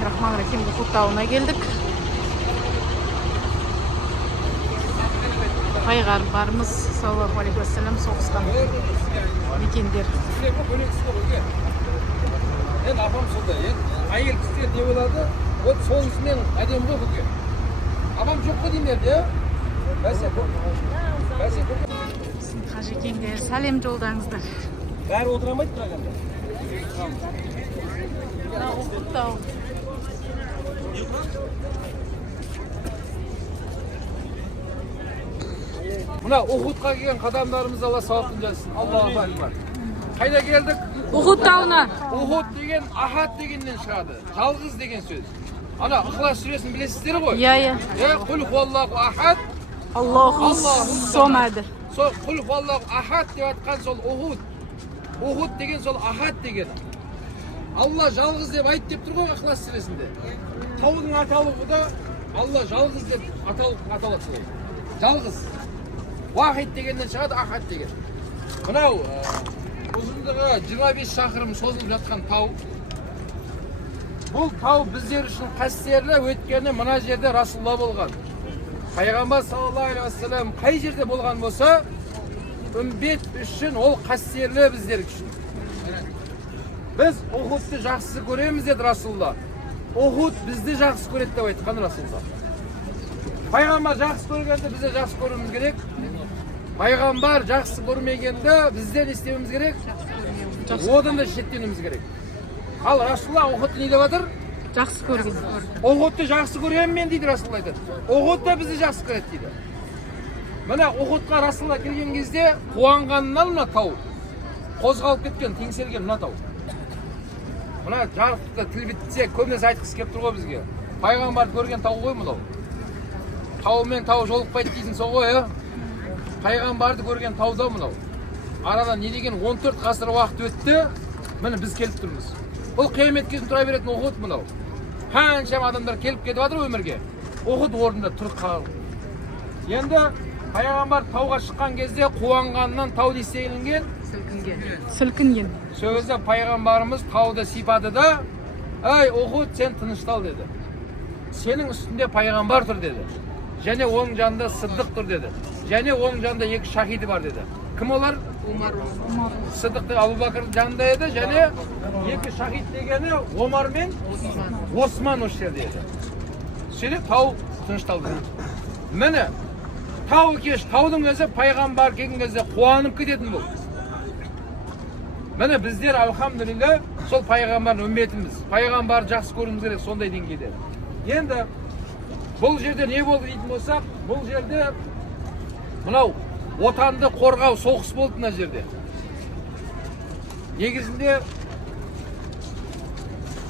Bismillahirrahmanirrahim. Uhud dağına geldik. Peygamberimiz sallallahu aleyhi ve sellem soğuştan mekender. Енді апам сонда әйел кісілер не болады, вот сол ісінен әдемі ғой бүге. Апам жоқ қой деймдер де. Бәсе Қажекеңге сәлем жолдаңыздар. бәрі отырамайды бірақ енді. Ухud dağı. Мына Ухудқа келген қадамдарымыз Алла сауапын жазсын. Аллаху акбар. Қайда келдік? Ухud dağına. Ухуд деген ахат дегеннен шығады. Жалғыз деген сөз. Ана Ықылас сүресін білесіздер ғой? Ya. Құл хуаллаху ахад. Allahu somadır. Сол құл хуаллаху ахад деп атқан сол Ухуд. Ухуд деген сол ахат деген. Алла жалғыз деп айт деп тұр ғой Ықылас сүресінде. Таудың аталығы да Алла жалғыз деп аталады сол. Жалғыз. Уахид дегеннен шығады ахат деген. Мынау ұзындығы 25 шақырым созылып жатқан тау. Бұл тау біздер үшін қастерлі, өйткені мына жерде Расулла болған. Пайғамбар саллаллаху алейхи ва саллям қай жерде болған болса, үмбет үшін ол қастерлі біздер үшін. Біз Ухудты жақсы көреміз деді Расулла. Ухуд бізді жақсы көреді деп айтқан Расулла. Пайғамбар жақсы көргенде бізде жақсы көруіміз керек. Пайғамбар жақсы көрмегенде бізде не істеуіміз керек? Одан да шеттенуіміз керек. Ал Расулла Ухудты не деп жатыр? Жақсы көрген. Ухудты жақсы көремін мен дейді Расулла айтады. Ухуд да бізді жақсы көреді дейді. Мына Ухудқа Расулла келген кезде қуанғанынан мына тау қозғалып кеткен, теңселген мына тау. Мына жарықты тіл бітсе көбінесе айтқысы келіп тұр ғой бізге. Пайғамбар көрген тау ғой мынау. Тау мен тау жолықпайды дейтін сол ғой, Пайғамбарды көрген тауда мынау. Арада не деген 14 ғасыр уақыт өтті, міне біз келіп тұрмыз. Бұл қиямет кезінде тұра беретін Ухуд мынау. Қаншама адамдар келіп кетіп жатыр өмірге. Ухуд орнында тұр қалып. Енді Пайғамбар тауға шыққан кезде қуанғаннан тау не істелінген? Сілкінген. Сол кезде Пайғамбарымыз тауды сипады да, "Ай Ухуд, сен тыныштал" деді. "Сенің үстінде Пайғамбар тұр" деді. "Және оның жанында Сыддық тұр" деді. "Және оның жанында екі шахиді бар" деді. Кім олар? Umar. Сыддық Абу Бәкір жанында еді, және екі шахид дегені Омар мен Осман осы жерде еді. Сөйтіп тау тынышталды. Міне тау кеш, таудың өзі Пайғамбар келген кезде қуанып кететін бұл. Міне біздер алхамдулилля сол Пайғамбардың үмбетіміз. Пайғамбарды жақсы көруіміз керек сондай деңгейде. Енді бұл жерде не болды дейтін болсақ, бұл жерде мынау отанды қорғау соғыс болды мына жерде. Негізінде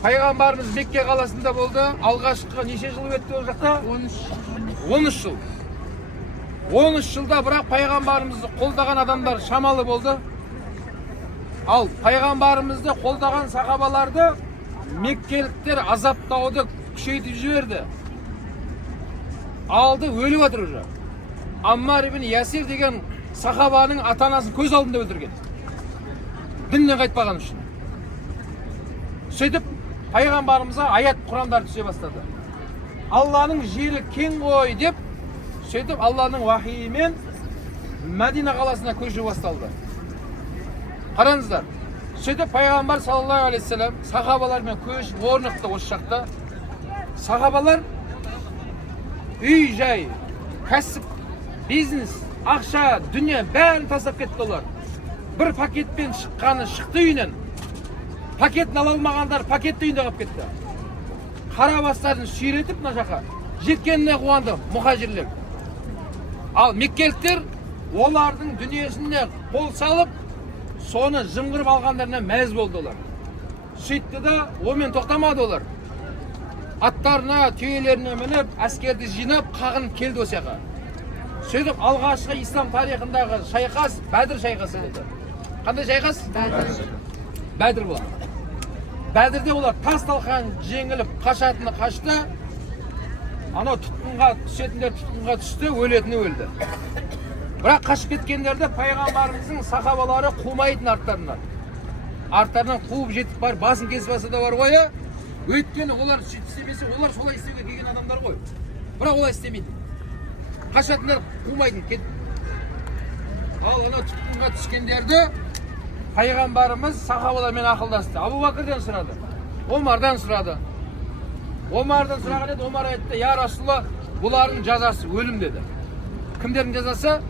Пайғамбарымыз Мекке қаласында болды. Алғашқы неше жыл өтті ол жақта? 13 жыл. 13 жылда бірақ Пайғамбарымызды қолдаған адамдар шамалы болды. Ал Пайғамбарымызды қолдаған сахабаларды меккеліктер азаптауды күшейтіп жіберді. Алды өліп жатыр уже. Аммар ибн Ясир деген сахабаның ата-анасын көз алдында өлтірген. Діннен қайтпаған үшін. Сөйтіп Пайғамбарымызға аят Құрандар түсе бастады. Алланың жері кең ғой деп, сөйтіп Алланың уахиімен Мәдина қаласына көшу басталды. Қараңыздар. Сөйтіп Пайғамбар саллаллаху алейхи салам сахабалармен көшіп орнықты осы шақта. Сахабалар үй жай, кәсіп, бизнес, ақша, дүние бәрін тастап кетті олар. Бір пакетпен шыққаны шықты үйінен. Пакетін ала алмағандар пакетті үйінде қалып кетті. Қара бастарын сүйретіп мына жаққа жеткеніне қуанды мұхажирлер. Ал меккеліктер олардың дүниесіне қол салып, соны жымғырып алғандарына мәз болды олар. Сөйтті да, онымен тоқтамады олар. Аттарына, түйелеріне мініп, әскерді жинап, қағынып келді осы жаққа. Сөйтіп алғашқы ислам тарихындағы шайқас Бәдір шайқасы болды. Қандай шайқас? Бәдір болды. Бәдірде олар тас талқан жеңіліп қашатыны қашты. Анау тұтқынға түсетіндер тұтқынға түсті, өлетіні өлді. Бірақ қашып кеткендерді Пайғамбарымыздың сахабалары қумайтын арттарынан. Арттарынан қуып жетіп бар, басын кесіп алса да бар ғой, Өйткені олар сөйтіп істемесе, олар солай істеуге келген адамдар ғой. Бірақ олай істемейді. Қашатындар қумайды. Ал ана тұтқынға түскендерді пайғамбарымыз сахабалармен ақылдасты. Абу Бәкірден сұрады, Омардан сұрады. Омардан сұраған еді, Омар айтты, я Расулалла, бұлардың жазасы өлім деді. Кімдердің жазасы?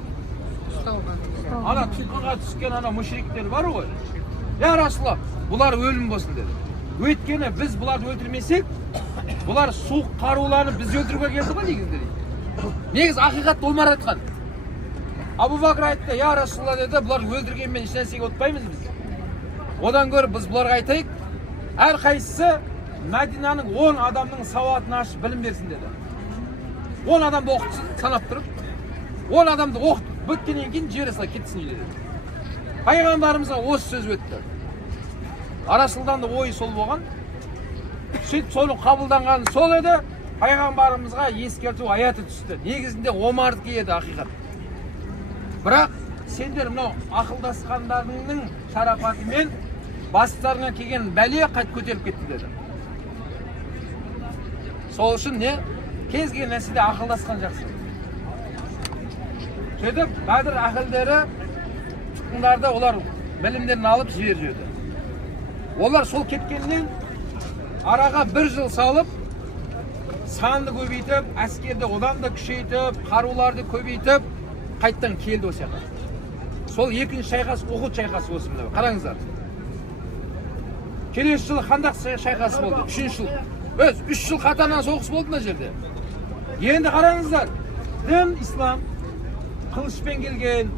Ана тұтқынға түскен ана мүшриктер бар ғой. Я Расулалла, бұлар өлім болсын деді. Өйткені біз бұларды өлтірмесек, бұлар суық қаруланып біз өлтіруге келді ғой негізінде дейді. Негіз ақиқатты Омар айтқан. Абу Бәкір айтты, я Расулалла деді, бұлар өлтіргенмен еш нәрсеге отпаймыз біз. Одан көріп біз бұларға айтайық, әрқайсысы Мәдинаның 10 адамның сауатын ашып білім берсін деді. 10 адамды оқытсын, санап тұрып, 10 адамды оқытып біткеннен кейін жібере сала кетсін деді. Пайғамбарымызға осы сөз өтті. Арасылдан да ойы сол болған. Сөйтіп соны қабылданған сол еді, пайғамбарымызға ескерту аяты түсті. Негізінде Омардікі еді ақиқат. Бірақ сендер мынау ақылдасқандарыңның шарапатымен бастарына келген бәле қайт көтеріп кетті деді. Сол үшін не? Кез келген нәрседе ақылдасқан жақсы. Сөйтіп, Бәдір әхілдері тұтқындарды олар білімдерін алып жіберді. Олар сол кеткеннен араға 1 жыл салып, санды көбейтіп, әскерді одан да күшейтіп, қаруларды көбейтіп, қайттан келді осы яққа. Сол екінші шайқас, Ухуд шайқасы осы мына. Қараңыздар. Келесі жылы Хандақ шайқасы болды, 3-ші жыл. 3 жыл қатарынан соғыс болды мына жерде. Енді қараңыздар. Дін ислам, қылышпен келген,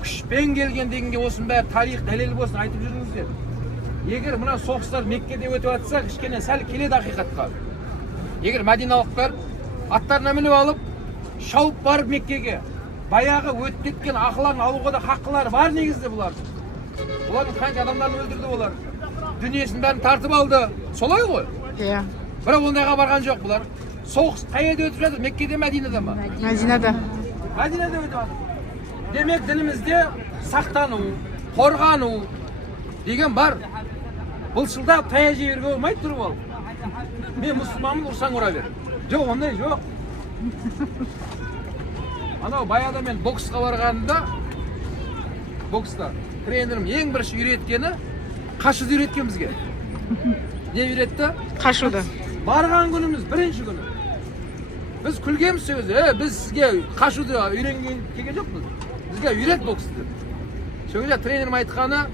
күшпен келген дегенге осының бәрі тарих дәлел болсын айтып жүріңіздер. Егер мына соғыстар Меккеде өтіп жатса, кішкене сәл келеді ақиқатқа. Егер мәдиналықтар аттарына мініп алып, шауып барып Меккеге, баяғы өтіп кеткен ақыларын алуға да хаққылары бар негізде бұлардың. Бұлардың қанша адамдарын өлтірді олар. Дүниесін бәрін тартып алды. Солай ғой? Иә. Бірақ ондайға барған жоқ бұлар. Соғыс қайда өтіп жатыр? Меккеде, Мәдинада ма? Мәдинада. Мәдинада өтіп жатыр. Демек дінімізде сақтану, қорғану деген бар. Бұлшылдап тая жерге болмайды тұрып ал. Мен мұсылманмын, ұрсаң ұра бер. Жоқ, ондай жоқ. Анау баяда мен боксқа барғанымда, бокста тренерім ең бірінші үйреткені қашуды үйреткен бізге. Не үйретті? Қашуды. Барған күніміз бірінші күні. Біз күлгенбіз сөзі, біз сізге қашуды үйренген келген жоқпыз. Бізге үйрет боксты. Сөйде тренерім айтқаны,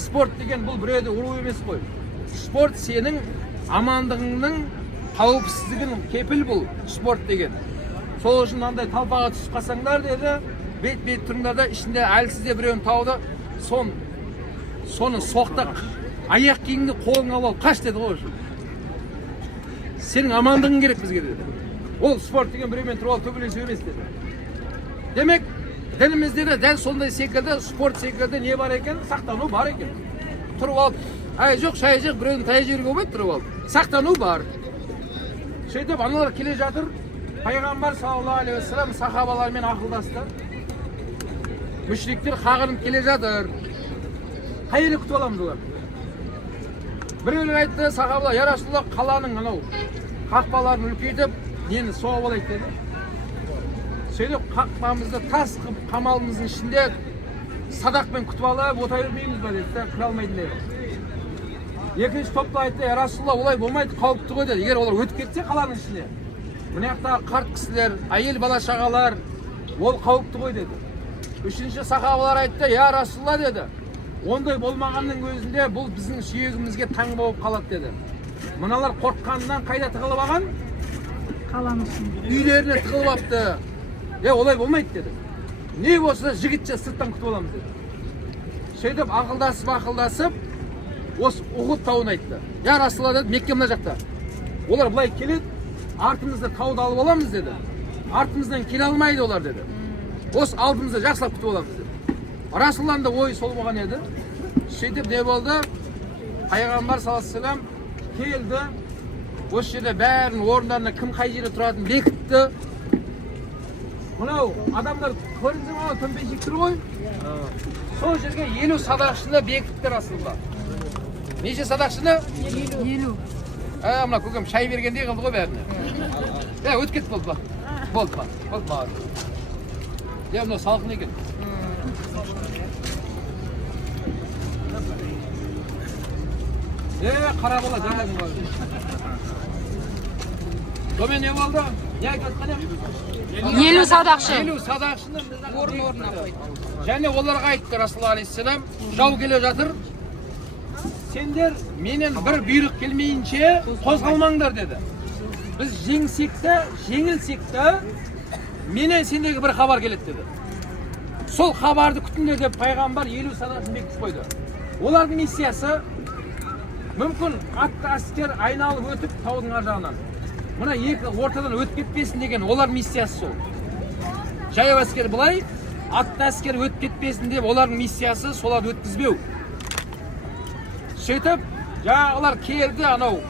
спорт деген бұл біреуді ұру емес қой. Спорт сенің амандығыңның қауіпсіздігінің кепіл бұл спорт деген. Сол үшін андай талпаға түсіп қалсаңдар деді, бет-бет тұрыңдар да ішінде әлсізде біреуін тауды, соны соқтақ, аяқ киімді қолың алып қаш деді ғой. Сенің амандығың керек бізге деді. Ол спорт деген біреумен тұрып төбелесу емес деді. Демек, дінімізде де дәл сондай секілді, спорт секілді не бар екен? Сақтану бар екен. Тұрып алып, жоқ, шай жоқ, біреудің тая жерге болмайды тұрып алып. Сақтану бар. Сөйтіп, аналар келе жатыр. Пайғамбар саллаллаху алейхи ва саллям сахабалармен ақылдасты. Мүшриктер қағынып келе жатыр. Қай жерде күтіп аламыз олар? Біреулер айтты, сахабалар, я Расулалла, қаланың анау қақпаларын үлкейтіп, нені соғып алайық деді. Сөйтіп, қақпамызды тас қып, қамалымыздың ішінде садақпен күтіп алып, отай бермейміз ба деді, кіре алмайтын деді. Екінші топта айтты, я Расулалла, олай болмайды, қауіпті ғой деді. Егер олар өтіп кетсе қаланың ішіне, мына жақтағы қарт кісілер, әйел бала шағалар, ол қауіпті ғой деді. Үшінші сахабалар айтты, я Расулалла деді. Ондай болмағанның өзінде бұл біздің сүйегімізге таң болып қалады деді. Мыналар қорққанынан қайда тығылып алған? Қаланың ішінде. Үйлеріне тығылып апты. Олай болмайды деді. Не болса жігітше сырттан күтіп аламыз деді. Сөйтіп ақылдасып, осы Ухуд тауын айтты. Я Расулалла деді, Мекке мына жақта. Олар былай келеді, артымызда тауды алып аламыз деді. Артымыздан келе алмайды олар деді. Осы алдымызда жақсылап күтіп аламыз деді. Расулалланың да ойы сол болған еді. Сөйтіп не болды? Пайғамбар саллаллаху алейхи ва саллям келді. Осы жерде бәрін орындарына кім қай жерде тұратынын бекітті. Мынау адамдар көрінді ме, төмпешік тұр ғой. Сол жерге 50 садақшыны бекітті Расулалла. Неше садақшыны? 50. Мына көкем шай бергендей қылды ғой бәріне. Өтіп кетті болды ма? Болды ма? Болды ма? Мынау салқын екен. Қара бола жарайым ғой. Домен не болды? Не айтқан ем? 50 садақшы. 50 садақшыны орын-орнына қойды. Және оларға айтты Расулаллах алейхиссалам, жау келе жатыр. Сендер менен бір бұйрық келмейінше қозғалмаңдар деді. Біз жеңсек те, жеңілсек те, менен сендерге бір хабар келеді деді. Сол хабарды күтіңдер деп пайғамбар 50 садақшыны бекітіп қойды. Олардың миссиясы мүмкін атты әскер айналып өтіп таудың ар жағынан. Мына екі ортадан өтіп кетпесін деген олар миссиясы сол. Жаяу әскер былай, атты әскер өтіп кетпесін деп олардың миссиясы соларды өткізбеу. Сөйтіп, жаңағылар келді анау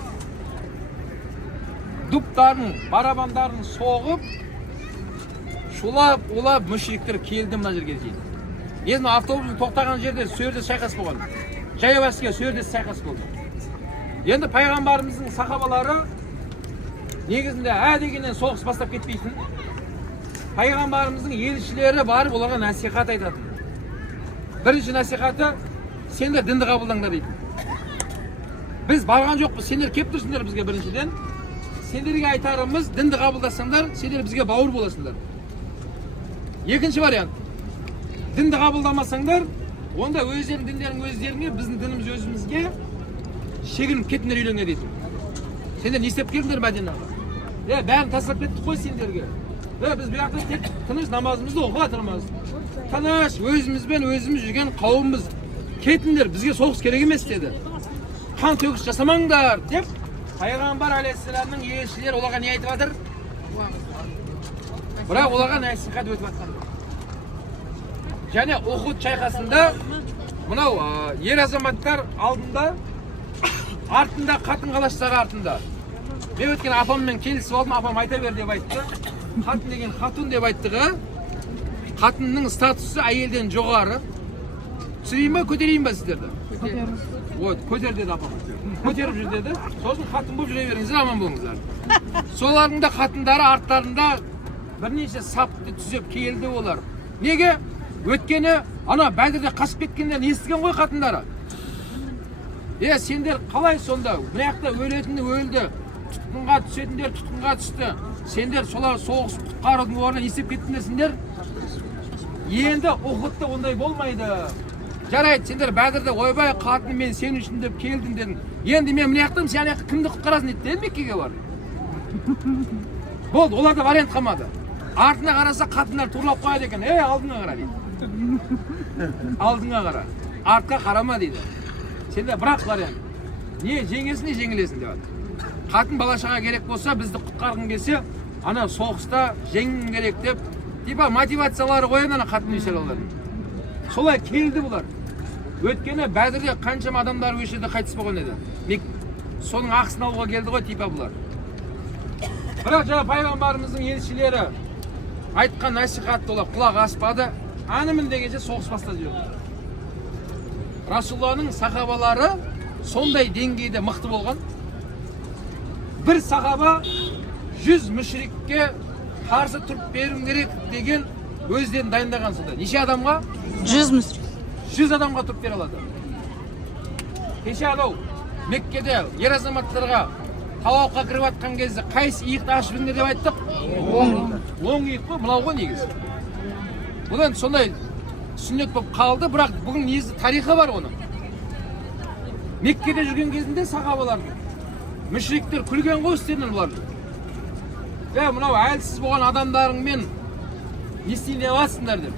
дұптарын, барабандарын соғып, шулап, улап, мүшриктер келді мына жерге дейін. Енді автобустың тоқтаған жерде сөрде шайқас болған. Жаяу әскер сөрде шайқас болды. Енді пайғамбарымыздың сахабалары негізінде дегеннен соғыс бастап кетпейтін. Пайғамбарымыздың елшілері барып оларға насихат айтатын. Бірінші насихаты сендер дінді қабылдаңдар дейді. Біз барған жоқпыз, сендер кеп тұрсыңдар бізге біріншіден. Сендерге айтарымыз дінді қабылдасаңдар, сендер бізге бауыр боласыңдар. Екінші вариант. Дінді қабылдамасаңдар, онда өздерің діндерің өздеріңе, біздің дініміз өзімізге шегініп кетіңдер үйленге дейді. Сендер не істеп келдіңдер Мәдинаға? Бәрін тастап кеттік қой сендерге. Біз бұл жақта тек тыныш намазымызды оқып жатырмыз. Тыныш өзімізбен өзіміз жүрген қауымымыз. Кетіңдер, бізге соғыс керек емес деді. Қан төгіс жасамаңдар деп пайғамбар алейхиссаламның елшілері оларға не айтып жатыр? Бірақ оларға насихат өтіп жатқан. Және Ухуд шайқасында мынау ер азаматтар алдында, артында қатын-қалаштары артында. Мен өткен апаммен келісіп алдым, апам айта бер деп айтты. Қатын деген хатун деп айттыға. Қатынның статусы әйелден жоғары. Түсірейін ба, көтерейін ба сіздерді? Көтер деді апам. Көтеріп жүр деді. Сосын қатын болып жүре беріңіздер, аман болыңыздар. Солардың да қатындары арттарында бірнеше сапты түзеп келді олар. Неге? Өткені ана Бәдірде қашып кеткендер естіген ғой қатындары. Сендер қалай сонда? Бірақта өлетінді өлді. Тұтқынға түсетіндер тұтқынға түсті. Сендер солар соғыс құтқарудың орнына есеп кеттіңдер. Енді Ухудта ондай болмайды. Жарайды, сендер Бәдірде ойбай қатыны мен сен үшін деп келдім дедің. Енді мен мынаяқтым, сен аяқты кімді құтқарасын дейді, Меккеге бар. Болды, оларда вариант қалмады. Артына қараса қатындар турлап қояды екен. Алдыңа қара дейді. Алдыңа қара. Артқа қарама дейді. Сенде бірақ вариант. Не жеңесін, не жеңілесін деп. Қатын балашаға керек болса, бізді құтқарғың келсе, ана соғыста жеңін керек деп, типа мотивациялары қояды ана қатын ешелаларын. Солай келді бұлар. Өткені Бәдірде қаншама адамдар өшеді қайтыс болған еді. Соның ақысын алуға келді ғой типа бұлар. Бірақ жаңа пайғамбарымыздың елшілері айтқан насихатты олар құлақ аспады. Анымын дегенше соғыс бастады жоқ. Расулланың сахабалары сондай деңгейде мықты болған. Бір сахаба 100 мүшрикке қарсы тұрып беру керек деген өздерін дайындаған сонда. Неше адамға? 100 мүшрик. 100 адамға тұрып бере алады. Кеше анау Меккеде ер азаматтарға тауапқа кіріп жатқан кезде қайсы иықты ашып жүріңдер деп айттық? Оң иық қой, мынау ғой негізі. Бұл енді сондай сүннет болып қалды, бірақ бүгін негізі тарихы бар оның. Меккеде жүрген кезінде сахабалардың мүшриктер күлген ғой үстерінен бұларды. Мынау әлсіз болған адамдарыңмен не істейін деп жатсыңдар деп.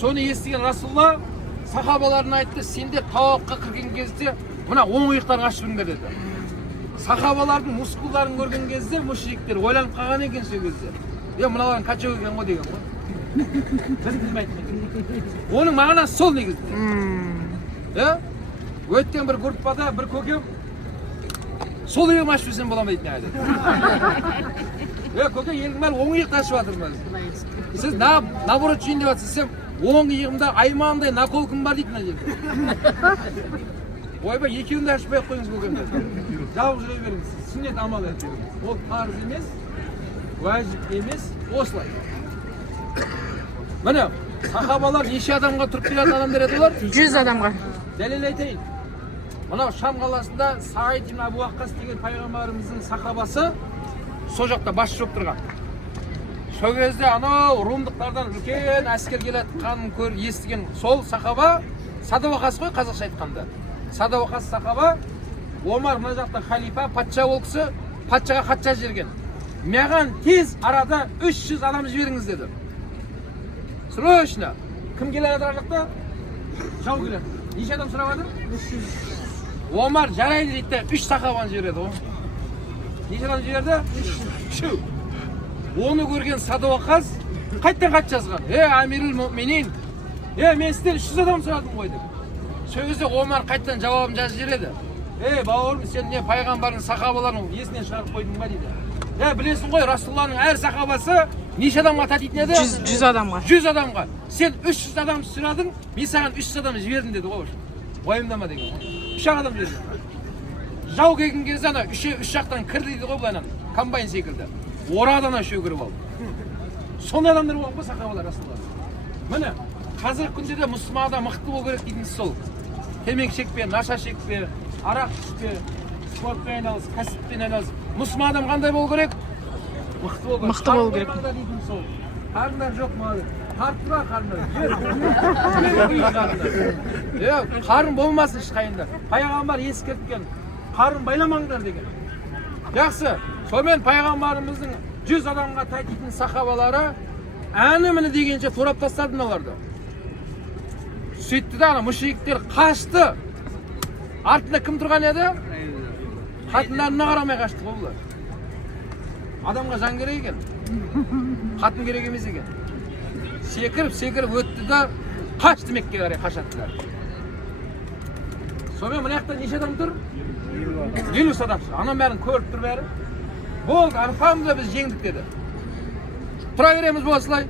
Соны естіген Расулла сахабаларына айтты, сендер тауапқа кірген кезде мына оң иықтарын ашып жүріңдер деді. Сахабалардың мускулдарын көрген кезде мүшриктер ойланып қалған екен сол кезде. Мыналардың качок екен ғой деген ғой. Оның мағынасы сол негізінде. Өткен бір группада бір көкем сол иығым ашып жүрсем бола ма дейтін әлі. Көке елдің бәрі оң иықты ашып жатырмыз. Сіз наоборот жүйін деп жатсыз, оң иығымда аймағымдай наколкім бар дейді мына жерде. ойбай екеуін де ашпай ақ қойыңыз бұл күнде. Жалғыз жүре беріңіз. Сүннет амал етіңіз. Ол парыз емес, уәжіп емес, осылай. Міне, сахабалар неше адамға тұрып келетін адамдар еді олар? 100 адамға. Дәлел айтайын. Мынау Шам қаласында Саид ибн Абу Ваққас деген пайғамбарымыздың сахабасы сол жақта басшы болып тұрған. Сол кезде анау румдықтардан үлкен әскер келатқанын естіген сол сахаба Садуақас қой қазақша айтқанда. Садуақас сахаба Омар мына жақта халифа, патша ол кісі патшаға хат жазып жіберген. Маған тез арада 300 адам жіберіңіз деді. Срочно. Кім келеді ар жақта? Жау келеді. Неше адам сұрап жатыр? 300. Омар жарайды дейді, 3 сахабаны жібереді ғой. Неше адам жіберді? 300. Оны көрген Садуақас қайттан хат жазған. Амирул муъминин. Мен сізден 300 адам сұрадым ғой деп. Сол кезде Омар қайттан жауабын жазып жібереді. Бауырым, сен не пайғамбардың сахабаларын есінен шығарып қойдың ба дейді. Білесің ғой, Расулланың әр сахабасы неше адамға татитын еді? 100 адамға. 100 адамға. Сен 300 адам сұрадың, мен саған 300 адам жібердім деді ғой. Уайымдама деген ғой. 3 адам жіберді. Жау келген кезде ана 3 жақтан кір дейді ғой бұлайнан. Комбайн секілді. Орадана үшеу кіріп алды. Сондай адамдар болған ғой сахабалар Расуллар. Міне, қазіргі күнде де мұсылман адам мықты болу керек дейтін сол. Темекі шекпе, наша шекпе, арақ ішпе, спортпен айналыс, кәсіппен айналыс. Мұсылман адам қандай болу керек? Мықты болу керек. Мықты болу керек. Қарындар жоқ малы. Тартыра қарындар. Қарын болмасын ешқайында. Пайғамбар ескерткен. Қарын байламаңдар деген. Жақсы. Сонымен пайғамбарымыздың 100 адамға татитын сахабалары әні міне дегенше турап тастады мыналарды. Сөйтті де ана мүшриктер қашты. Артында кім тұрған еді? Қатындарына қарамай қашты ғой бұлар. Адамға жан керек екен. Қатын керек емес екен. Секіріп өтті де қашты Меккеге қарай қашаттылар. Сонымен мына жақта неше адам тұр? 50 адам. Анам бәрін көріп тұр бәрі. Болды, альхамдулилlah біз жеңдік деді. Тұра береміз бұл осылай.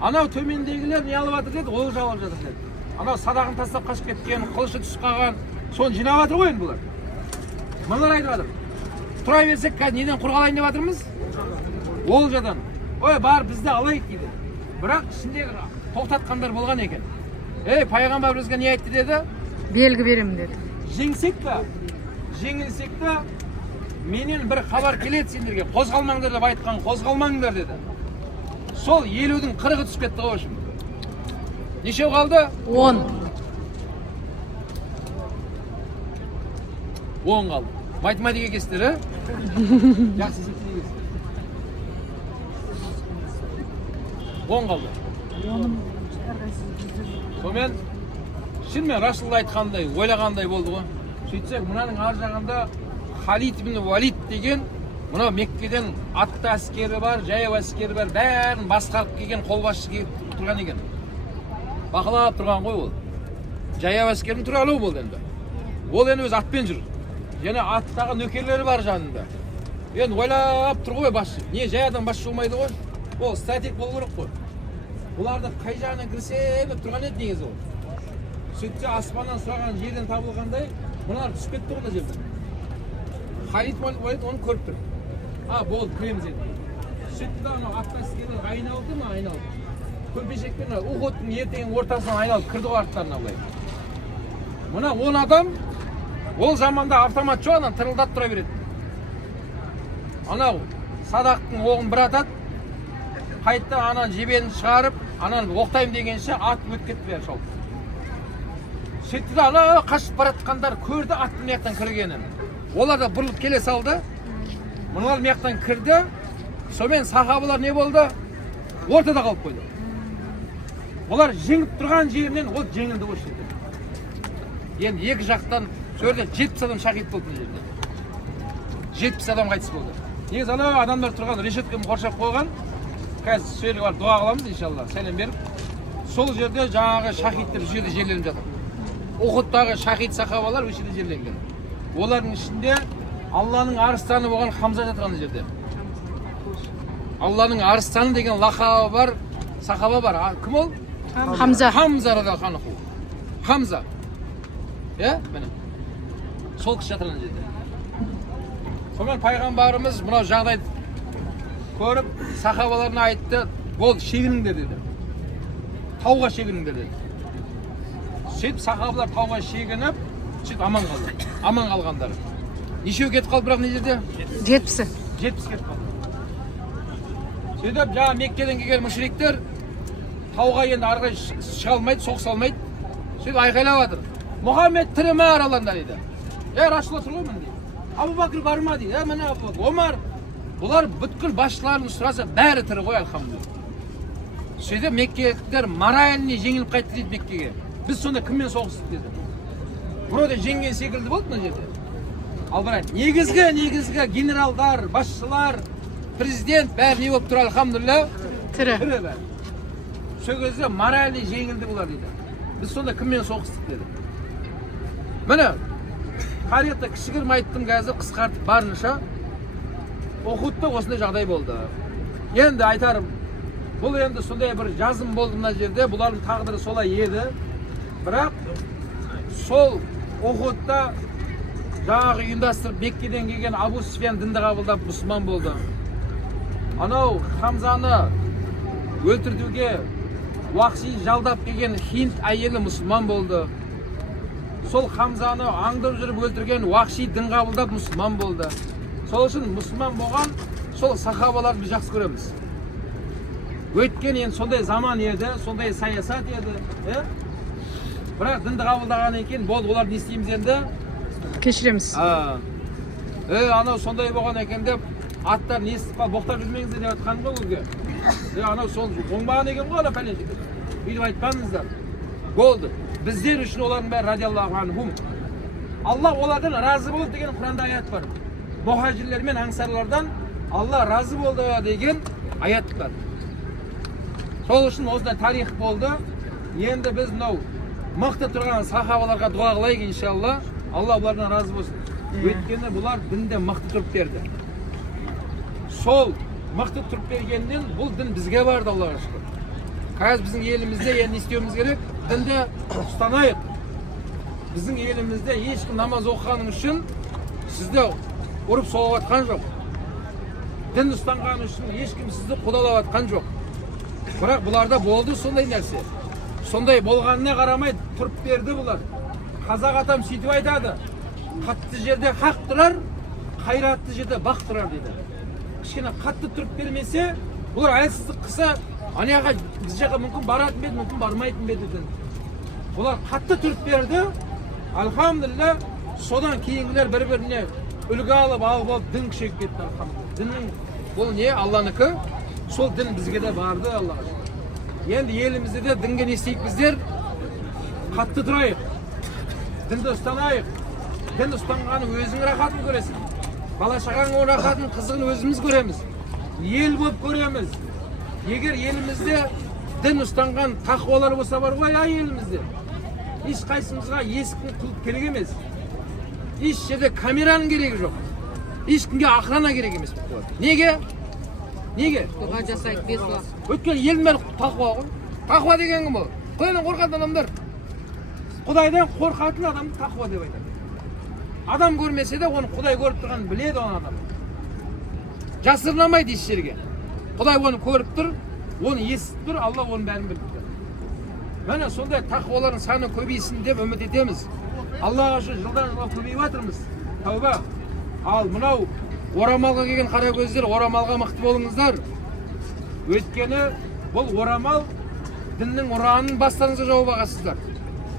Анау төмендегілер не алып жатыр деді, ол жауап жатыр деді. Анау садағын тастап қашып кеткен, қылышы түсіп қалған, соны жинап жатыр ғой енді бұлар. Мыналар айтып жатыр. Тұра берсек, қазір неден қорғалайын деп жатырмыз? Олжадан. Бар бізді алайық дейді. Бірақ ішіндегі тоқтатқандар болған екен. Пайғамбар бізге не айтты деді? Белгі беремін деді. Жеңсек та, жеңілсек та, менен бір хабар келеді сендерге, қозғалмаңдар деп айтқан, қозғалмаңдар деді. Сол 50-дің 40-ы түсіп кетті ғой үшін. Нешеу қалды? 10. 10 қалды. Математика кестер, ә? Жақсы есептей кестер. 10 қалды. Сонымен, шынымен Расулла айтқандай, ойлағандай болды ғой. Сөйтсек, мынаның ар жағында Халид ибн Валид деген, мынау Меккеден атты әскері бар, жаяу әскері бар, бәрін басқарып келген қолбасшы келіп тұрған екен. Бақылап тұрған ғой ол. Жаяу әскерін тұралау болды енді. Ол енді өз атпен жүр. Және аттағы нөкерлері бар жанында. Енді ойлап тұр ғой басшы. Не жай адам басшы болмайды ғой. Ол стратег болу керек қой. Бұларды қай жағынан кірсе деп тұрған еді негізі ол. Сөйтсе аспаннан сұраған жерден табылғандай, мыналар түсіп кетті ғой жерден. Халид Валид оны көріп тұр. Болды, кіреміз еді. Сөйтті да анау атты әскерлер айналды ма, айналды. Көпешекпен Ухудтың ертеңнің ортасынан айналып кірді ғой арттарына былай. Мына 10 адам ол заманда автомат жоқ, анан тырылдап тұра береді. Анау садақтың оғын бір атады, қайтты анан жебені шығарып, анан оқтайым дегенше ат өтіп кетті бәрі шауып. Сөйтті да ана қашып баратқандар көрді аттың мияқтан кіргенін. Олар да бұрылып келе салды. Мыналар мияқтан кірді. Сонымен сахабалар не болды? Ортада қалып қойды. Олар жеңіп тұрған жерінен ол жеңілді осы жерде. Енді екі жақтан сөйлде 70 адам шахид болды бұл жерде. 70 адам қайтыс болды. Негізі анау адамдар тұрған решетканы қоршап қойған. Қазір сөйлеп барып дуа қыламыз иншалла, сәлем беріп. Сол жерде жаңағы шахидтер осы жерде жерленіп жатыр. Ухудтағы шахид сахабалар осы жерде жерленген. Олардың ішінде Алланың арыстаны болған Хамза жатқан жерде. Алланың арыстаны деген лақабы бар сахаба бар. Кім ол? Хамза. Хамза радиаллаху анху. Хамза. Міне. сол кісі жатыр ана жерде. Сонымен пайғамбарымыз мынау жағдайды көріп сахабаларына айтты, болды шегініңдер деді. Тауға шегініңдер деді. Сөйтіп сахабалар тауға шегініп, сөйтіп аман қалды. Аман қалғандар. Нешеу кетіп қалды бірақ не жерде? 70. 70 кетіп қалды. Сөйтіп жаңа Меккеден келген мүшриктер тауға енді арғы шыға алмайды, соғыса алмайды. Сөйтіп айқайлап жатыр. Мұхаммед тірі ме араларында дейді. Расулалла тұр ғой міне дейді. Абу Бәкір бар ма дейді. Міне Абу Бәкір, Омар. Бұлар бүткіл басшыларын сұраса бәрі тірі ғой, алхамдулилля. Сөйтіп Меккеліктер моральный жеңіліп қайтты дейді Меккеге. Біз сонда кіммен соғыстық деді. Вроде жеңген секілді болды мына жерде. Ал бірақ негізгі генералдар, басшылар, президент бәрі не болып тұр, алхамдулилля, Тірі. бәрі. Сол кезде моральный жеңілді бұлар дейді. Біз сонда кіммен соғыстық деді. Міне қаретті кішігірім айттым қазір қысқартып барынша. Ухудта осындай жағдай болды. Енді айтарым, бұл енді сондай бір жазым болды мына жерде, бұлардың тағдыры солай еді. Бірақ сол Ухудта жаңағы ұйымдастырып Меккеден келген Абу Суфиян дінді қабылдап мұсылман болды. Анау Хамзаны өлтіртуге Уақши жалдап келген Хинд әйелі мұсылман болды. Сол Хамзаны аңдып жүріп өлтірген Уақши дін қабылдап мұсылман болды. Сол үшін мұсылман болған сол сахабаларды біз жақсы көреміз. Өткен енді сондай заман еді, сондай саясат еді. Бірақ дінді қабылдаған екен, болды, оларды не істейміз енді? Кешіреміз. Анау сондай болған екен деп, аттар не істіп қал, боқтап жүрмеңіздер деп айтқан ғой өзге. Анау сол оңбаған екен ғой, ана пәленші. Бүйтіп айтпаңыздар. Болды. Біздер үшін олардың бәрі радиаллаху анхум. Алла олардан разы болды деген Құранда аят бар. Мұхажирлер мен аңсарлардан Алла разы болды деген аят бар. Сол үшін осындай тарих болды. Енді біз мынау мықты тұрған сахабаларға дуа қылайық иншалла. Алла олардан разы болсын. Өйткені бұлар дінде мықты тұрып берді. Сол мықты тұрып бергеннен бұл дін бізге барды, Аллаға шүкір. Қазір біздің елімізде енді не істеуіміз керек? Дінді ұстанайық. Біздің елімізде ешкім намаз оқығаның үшін сізді ұрып соғып атқан жоқ. Дін ұстанған үшін ешкім сізді қудалап атқан жоқ. Бірақ бұларда болды сондай нәрсе. Сондай болғанына қарамай тұрып берді бұлар. Қазақ атам сөйтіп айтады. Қатты жерде хақ тұрар, қайратты жерде бақ тұрар дейді. Кішкене қатты тұрып бермесе, бұлар әлсіздік қылса, анаяға біз жаққа мүмкін баратын беді, мүмкін бармайтын беді дін. Бұлар қатты тұрып берді. Алхамдулилля, содан кейінгілер бір-біріне үлгі алып дін күшейіп кетті. Діннің бұл не? Алланыкі. Сол дін бізге де барды, Аллаға шүкір. Енді елімізде де дінге не істейік біздер? Қатты тұрайық. Дінді ұстанайық. Дін ұстанғаны өзің рахатын көресің. Бала-шағаның рахатын, қызығын өзіміз көреміз. Ел болып көреміз. Егер елімізде дін ұстанған тақуалар болса бар ғой, елімізде. Еш қайсымызға есіктің құлып керек емес. Еш жерде камераның керегі жоқ. Ешкімге охрана керек емес. Неге? Неге? Дұға жасайды, бесуа. Өйткені елдің бәрі тақуа ғой. Тақуа деген кім ол? Құдайдан қорқатын адамдар. Құдайдан қорқатын адамды тақуа деп айтады. Адам көрмесе де, оны Құдай көріп тұрғанын біледі оны адам. Жасырынамайды еш жерге. Құдай оны көріп тұр, оны естіп тұр, Алла оның бәрін біліп тұр. Міне сондай тақуалардың саны көбейсін деп үміт етеміз. Аллаға шүкір жылдан жылға көбейіп жатырмыз. Тәуба. Ал мынау орамалға келген қара көздер, орамалға мықты болыңыздар. Өйткені бұл орамал діннің ұранын бастарыңызға жауып ағасыздар.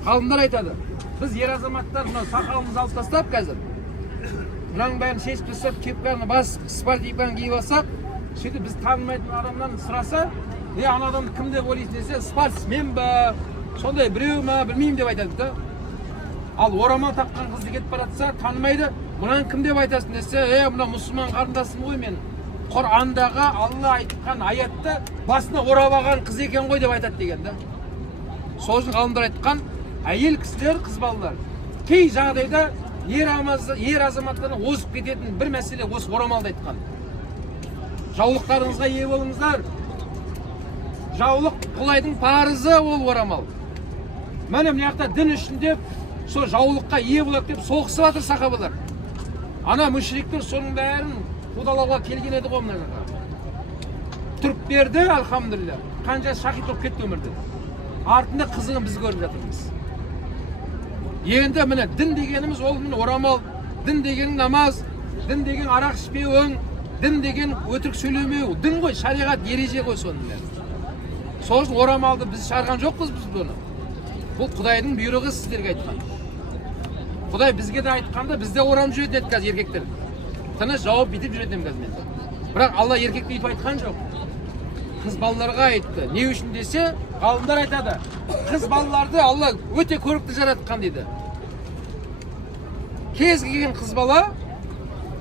Ғалымдар айтады, біз ер азаматтар мынау сақалымызды алып тастап қазір, мынаның бәрін шешіп тастап, кепканы басып, спортивканы киіп алсақ, сөйтіп біз танымайтын адамнан сұраса, ана адамды кім деп ойлайсың десе, спортсмен ба, сондай біреу ма, білмеймін деп айтады да. Ал орамал таққан қызды кетіп баратса, танымайды, мұнан кім деп айтасың десе, мына мұсылман қарындасым ғой мен. Құрандағы Алла айтқан аятта басына орап алған қыз екен ғой деп айтады деген да. Сол үшін ғалымдар айтқан, әйел кісілер, қыз балалар, кей жағдайда ер азаматтарына озып кететін бір мәселе осы орамалды айтқан. Жаулықтарыңызға ие болыңыздар. Жаулық Құдайдың парызы ол орамал. Міне мына жақта дін үшін деп сол жаулыққа ие болады деп соғысып жатыр сахабалар. Ана мүшриктер соның бәрін қудалауға келген еді ғой мына жаққа. Тұрып берді, алхамдулилля. Қанша шахид болып кетті өмірде. Артында қызығын біз көріп жатырмыз. Енді міне дін дегеніміз ол міне орамал, дін деген намаз, дін деген арақ ішпеуің, дін деген өтірік сөйлемеу, дін ғой, шариғат ереже ғой соның бәрі. Сол үшін орамалды біз шығарған жоқпыз біз бұны. Бұл Құдайдың бұйрығы сіздерге айтқан. Құдай бізге де айтқанда бізде орам жүретін еді қазір еркектер. Тыныш жауап бүйтіп жүретін қазір мен. Бірақ Алла еркекті бүйтіп айтқан жоқ. Қыз балаларға айтты. Не үшін десе, ғалымдар айтады. Қыз балаларды Алла өте көрікті жаратқан дейді. Кез келген қыз бала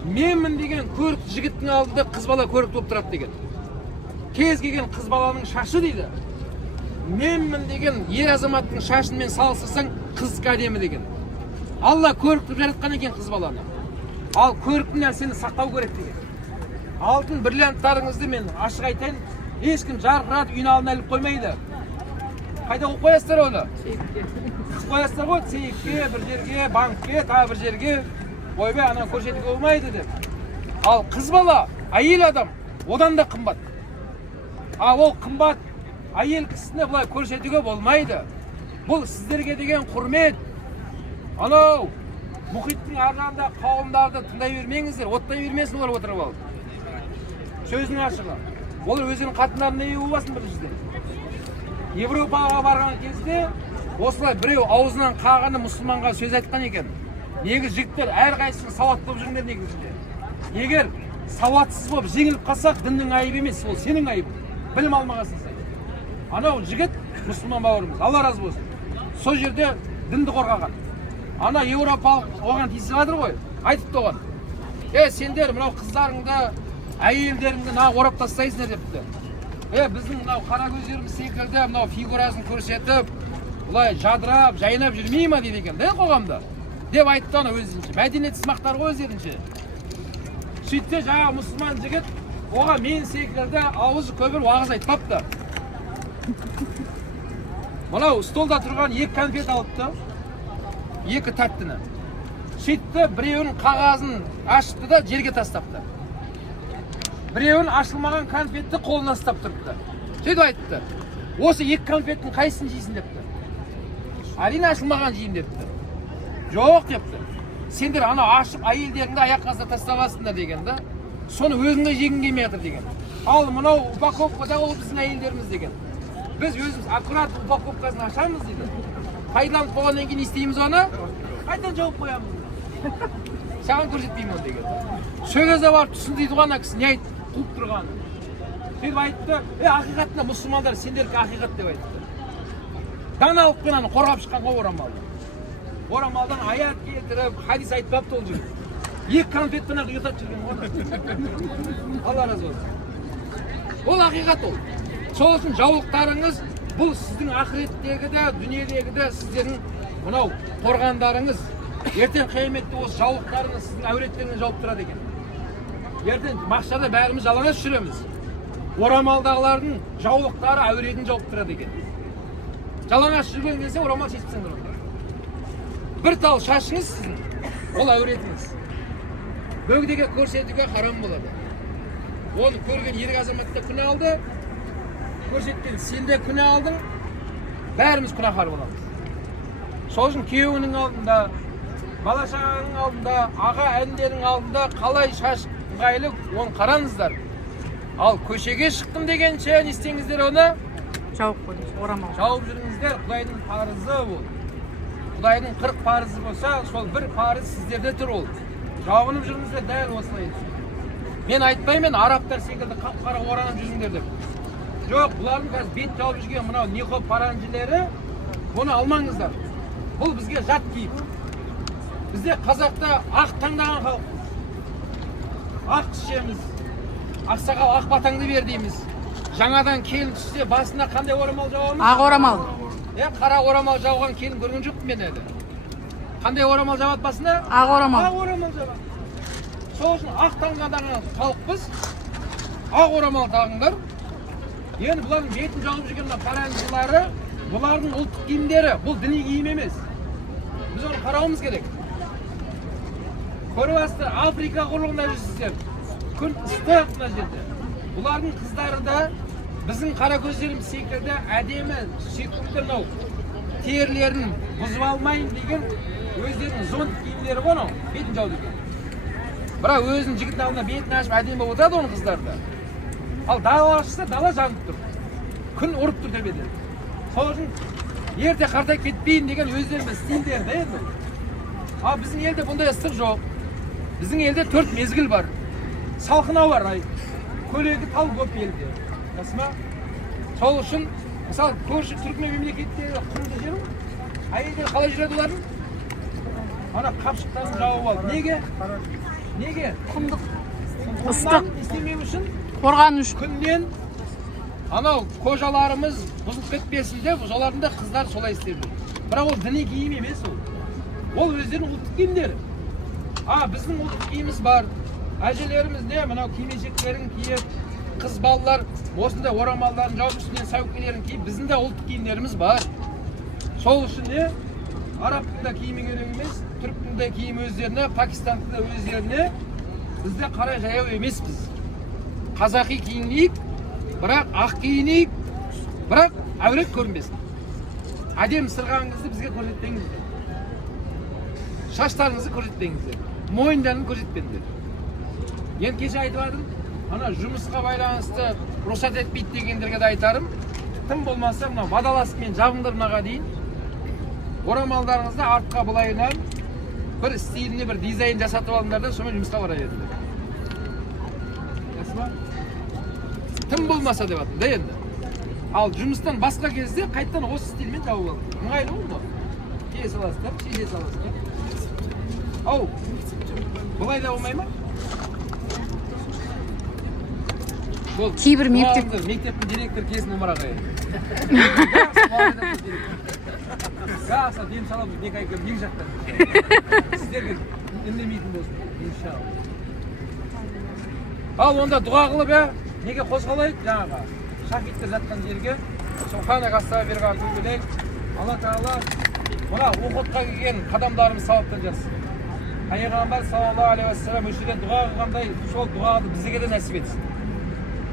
менмін деген көрікті жігіттің алдында қыз бала көрікті болып тұрады деген. Кез келген қыз баланың шашы дейді. Менмін деген ер азаматтың шашынмен салыстырсаң қыз әдемі деген. Алла көрікті жаратқан екен қыз баланы. Ал көрікті нәрсені сақтау керек деген. Алтын бриллианттарыңызды мен ашық айтайын, ешкім жарқыратып үйін алдына іліп қоймайды. Қайда қойып қоясыздар оны? Қоясыздар ғой, сейфке, бір жерге, банкке, тағы бір жерге. Ойбай, ананы көрсетуге болмайды деп. Ал қыз бала, әйел адам, одан да қымбат. Ал ол қымбат әйел кісіне бұлай көрсетуге болмайды. Бұл сіздерге деген құрмет. Анау, мұхиттың аржағында қауымдарды тыңдай бермеңіздер, оттай бермесін олар отырып алып. Сөзінің ашығы. Олар өзінің қатындарына ие болсын біріншіден. Европаға барған кезде осылай біреу аузынан қағаны мұсылманға сөз айтқан екен. Негіз жігіттер әрқайсысы сауатты болып жүріңдер негізінде. Егер сауатсыз болып жеңіліп қалсақ, діннің айыбы емес, ол сенің айыбың. Білім алмағансың сен. Анау жігіт мұсылман бауырымыз, Алла разы болсын. Сол жерде дінді қорғаған. Ана Европалық оған тиісіп жатыр ғой, айтыпты оған. Сендер мынау қыздарыңды, әйелдеріңді орап тастайсыңдар депті. Біздің мынау қара көздеріміз секілді мынау фигурасын көрсетіп, бұлай жадырап, жайнап жүрмей ма дейді екен, қоғамда. Деп айтты ана өзінше. Мәдениет сымақтар ғой өздерінше. Сөйтсе жаңа мұсылман жігіт оған мен секілді ауызы көбір уағыз айтпапты. Мынау столда тұрған екі конфет алыпты. Екі тәттіні. Сөйтті, біреуінің қағазын ашты да жерге тастапты. Біреуін ашылмаған конфетті қолына ұстап тұрыпты. Сөйтіп айтты. Осы екі конфеттің қайсысын жейсің депті. Әрине ашылмаған жейін депті. Жоқ депті. Сендер ана ашып әйелдеріңді аяқ астына тастамасыңдар деген да. Соны өзіңе жегің келмей жатыр деген. Ал мынау упаковкада ол біздің әйелдеріміз деген. Біз өзіміз аккурат упаковкасын ашамыз дейді. Пайдаланып болғаннан кейін істейміз оны, қайтадан жауып қоямыз. Саған көрсетпеймін оны деген. Сөзге барып түсіндейді ғой ана кісі, не айтты, қуып тұрғаны. Сөйтіп айтты, ақиқатында мұсылмандар сендерге ақиқат деп айтты. Даналықпен аны қорғап шыққан ғой орамалды. Орамалдан аят келтіріп, хадис айтпапты ол жүріп. Екі конфеттен ақ ұйықтап жүрген ғой. Алла разы болсын. Ол ақиқат ол. Сол үшін жаулықтарыңыз бұл сіздің ақыреттегі де, дүниедегі де сіздердің мынау қорғандарыңыз. Ертең қияметте осы жаулықтарыңыз сіздің әуреттеріңен жауып тұрады екен. Ертең мақшарда бәріміз жалаңаш жүреміз. Орамалдағылардың жаулықтары әуретін жауып тұрады екен. Жалаңаш жүрген кезде орамал шешіпсіңдер онда. Бір тал шашыңыз сіздің, ол әуретіңіз. Бөгдеге көрсетуге харам болады. Оны көрген ерік азаматта күнә алды, көрсеткен сен де күнә алдың, бәріміз күнәһар боламыз. Сол үшін күйеуінің алдында, бала-шағаның алдында, аға әндерінің алдында қалай шаш ыңғайлы оны қараңыздар. Ал көшеге шықтым дегенше не істеңіздер оны? Жауып қойыңыз, орамал. Жауып жүріңіздер, Құдайдың парызы ол. Құдайдың 40 парызы болса, сол бір парыз сіздерде тұр ол. Жауынып жүріңіздер дәл осылай. Мен айтпаймын, арабтар секілді қап-қара оранып жүріңдер деп. Жоқ, бұлардың қазір бет жауып жүрген мынау ниқоб паранжілері, оны алмаңыздар. Бұл бізге жат киіп. Бізде қазақта ақ таңдаған халықпыз. Ақ түсеміз, ақсақал ақ батаңды бер дейміз. Жаңадан келін түссе басына қандай орамал жауамыз? Ақ орамал. Қара орамал жауған келін көрген жоқпын мен әлі. Қандай орамал жауады басына? Ақ орамал. Ақ орамал жауады. Сол үшін ақ таңдаған халықпыз. Ақ орамал тағыңдар. Енді бұлардың бетін жауып жүрген паранжылары, бұлардың ұлттық киімдері, бұл діни киім емес. Biz onu қарауымыз керек. Көріп асты, Африка құрлығында жүрсіздер. Күн ыстық мына жерде. Бұлардың қыздары да біздің қара көздеріміз секілді әдемі, сүйкімді мынау терілерін бұзып алмайын деген өздерінің зонт киімдері ғой анау, бетін жауды екен. Бірақ өзінің жігіттің алдына бетін ашып әдемі болып отырады оның қыздары да. Ал дала ашса, дала жанып тұр. Күн ұрып тұр төбеден. Сол үшін ерте қартайып кетпейін деген өздерінің стильдері да енді. Ал біздің елде бұндай ыстық жоқ. Біздің елде 4 мезгіл бар. Салқын ауа райы. Көлегі тал көп елде. Расма? Сол үшін мысалы көрші Түркмен мемлекеттегі құмды жерім, әйелдер қалай жүреді олардың? Ана қапшықтарын жауып алды. Неге? Неге? Құмдық Құмнан ыстық істемеу үшін қорғану үшін. күннен анау қожаларымыз бұзылып кетпесін деп, солардың да қыздар солай істеді. Бірақ ол діни киім емес ол. Ол өздерінің ұлттық киімдері. Біздің ұлттық киіміміз бар. Әжелеріміз не, мынау кимешектерін киіп, қыз балалар осындай орамалдарын жауып үстінен сәукелерін киіп, біздің де ұлттық киімдеріміз бар. Сол үшін не, арабтың да киімі керек емес, түріктің де киімі өздеріне, пакистандың да өздеріне, бізде қара жаяу емеспіз. Қазақи киінейік, бірақ ақ киінейік, бірақ әурет көрінбесін. Әдем сырғаңызды бізге көрсетпеңіздер. Шаштарыңызды көрсетпеңіздер. Мойындарын көрсетпеңіздер. Енді кеше айтып едім, ана жұмысқа байланысты рұқсат етпейді дегендерге де айтарым. Тым болмаса мына водолазкамен жабыңдар мынаға дейін. Орамалдарыңызды артқа былайынан бір стиліне бір дизайн жасатып алыңдар да сонымен жұмысқа бара беріңдер. Ясыма? Тым болмаса деп атым да енді. Ал жұмыстан басқа кезде қайттан осы стильмен жауып алыңдар. Ыңғайлы ғой мынау. Кие саласыздар, шеше саласыздар. Ау, бұлай да болмай ма? Кейбір мектептің директор кезін ұмыра қайын. Жақсы, дем саламыз, не қайқым, не жақтан. Сіздерге үндемейтін болсын, иншалла. Ал онда дұға қылып, неге қозғалайық жаңаға? Шахидтер жатқан жерге, Субхана қастаға берген көбелек, Алла Тағала мына Ухудқа келген қадамдарымыз сауаптан жазсын. Пайғамбар саллаллаху алейхи уассалам өшеден дұға қылғандай, сол дұғаны бізге де нәсіп етсін.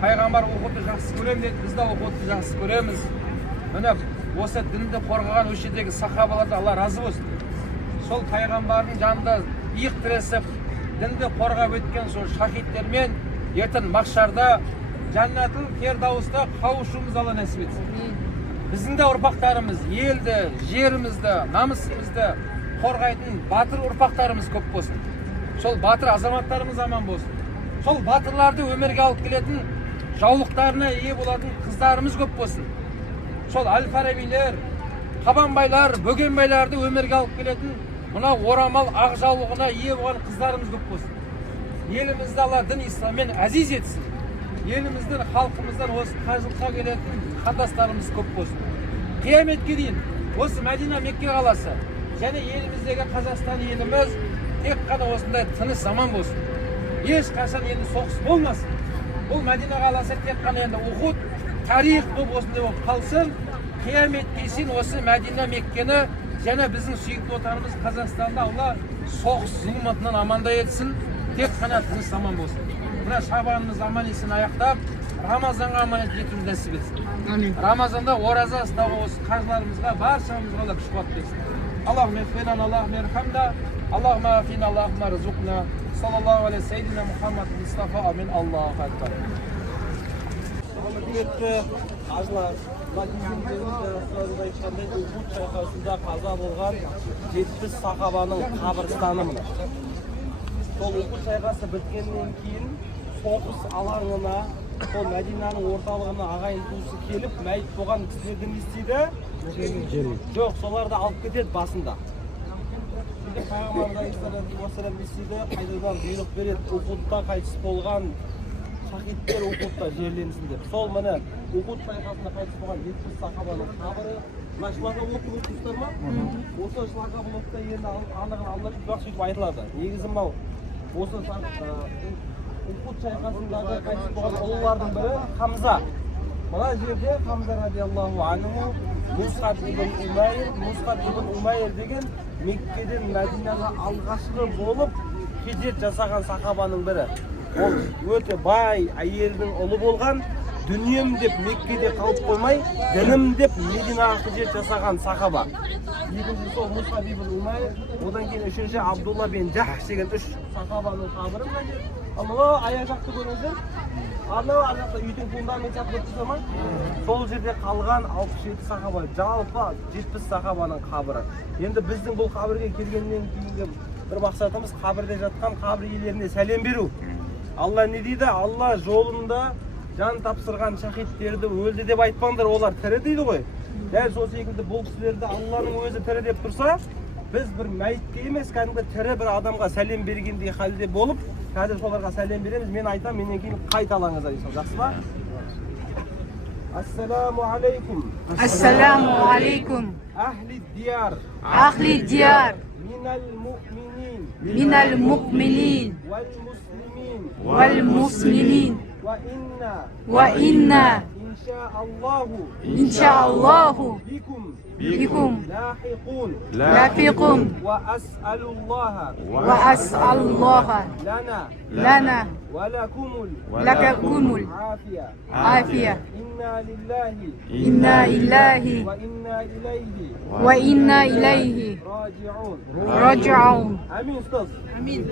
Пайғамбар Ухудты жақсы көрем деді, біз де Ухудты жақсы көреміз. Міне осы дінді қорғаған өшедегі сахабаларды Алла разы болсын. Сол пайғамбардың жанында иық тіресіп, дінді қорғап өткен сол шахидтермен ертең махшарда Жаннатул Фирдауста қауышуымыз Алла нәсіп етсін. Біздің де ұрпақтарымыз елді, жерімізді, намысымызды қорғайтын батыр ұрпақтарымыз көп болсын. Сол батыр азаматтарымыз аман болсын. Сол батырларды өмірге алып келетін, жаулықтарына ие болатын қыздарымыз көп болсын. Сол Әл-Фарабилер, Қабанбайлар, Бөгенбайларды өмірге алып келетін, мына орамал ақ жаулығына ие болған қыздарымыз көп болсын. Елімізді Алла дін исламмен әзиз етсін. Еліміздің халқымыздан осы қажылыққа келетін қандастарымыз көп болсын. Қияметке дейін осы Мәдина Мекке қаласы және еліміздегі Қазақстан еліміз тек қана осындай тыныш заман болсын. Ешқашан енді соғыс болмасын. Бұл Мәдина қаласы тек қана енді Ухуд тарих болып осындай болып қалсын. Қияметке дейін осы Мәдина Меккені және біздің сүйікті отанымыз Қазақстанда Алла соғыс зұлматынан амандай етсін. Тек қана тыныш заман болсын. Мына Шабанымыз аман есен аяқтап, Рамазанға аман етуіміз нәсіп етсін. Рамазанда ораза ұстауға осы қажыларымызға, баршамызға Алла күш қуат берсін. Аллахумма гфирлана, Аллахумма ирхамна, Аллахумма афина, Аллахумма рзуқна. Саллаллаху алейхи сейдина Мухаммад Мустафа, амин, Аллаху акбар. Құрметті қажылар, Ухуд шайқасында қаза болған 70 сахабаның қабірстаны мына. Сол Ухуд шайқасы біткеннен кейін соғыс алаңына, сол Мәдинаның орталығына ағайын туысы келіп, мәйіт болған кісілерді не істейді? Жоқ, соларды алып кетеді басында. Пайғамбар алейхиссалату уассалам не істейді? Қайтадан бұйрық береді, Ухудта қайтыс болған шахидтер Ухудта жерленсін деп. Сол міне Ухуд шайқасында қайтыс болған 70 сахабаның қабірі. Мына шлакоблокты көрсеңіздер ма? Осы шлакоблокта енді анығын алынып, бірақ сөйтіп айтылады. Негізі мынау осы Ухуд шайқасындағы қайтыс болған ұлылардың бірі Хамза. Мына жерде Хамза радиаллаху анху Mus'ab ibn Umayr деген Меккеден Мәдинаға алғашқы болып хижрет жасаған сахабаның бірі. Ол өте бай, әйелдің ұлы болған, дүнием деп Меккеде қалып қоймай, дінім деп Мединаға хижрет жасаған сахаба. Екінші сол Mus'ab ibn Umayr, одан кейін үшінші Абдулла бен Жахш деген үш сахабаның қабірі мына жер. Анау аяқ жақты көріңіздер. Анау ар жақта үйдің фундамент жасап тұрса ма? Сол жерде қалған 67 сахаба, жалпы 70 сахабаның қабірі. Енді біздің бұл қабірге келгеннен кейінгі бір мақсатымыз қабірде жатқан қабір иелеріне сәлем беру. Алла не дейді? Алла жолында жан тапсырған шахидтерді өлді деп айтпаңдар, олар тірі дейді ғой. Дәл сол секілді бұл кісілерді Алланың өзі тірі деп тұрса, біз бір мәйітке емес, кәдімгі тірі бір адамға сәлем бергендей халде болып, қазір соларға сәлем береміз. Мен айтам, менен кейін қайталаңыздар иншалла. Жақсы ба? Ассаламу алейкум. Ассаламу алейкум. Ахли дияр. Ахли дияр. Минал муъминин. Вал муслимин. Ва инна. Иншааллаху. بكم لاحقون وأسأل الله لنا ولكم العافية إنا لله وإنا إليه راجعون. راجعون. آمين أستاذ. آمين.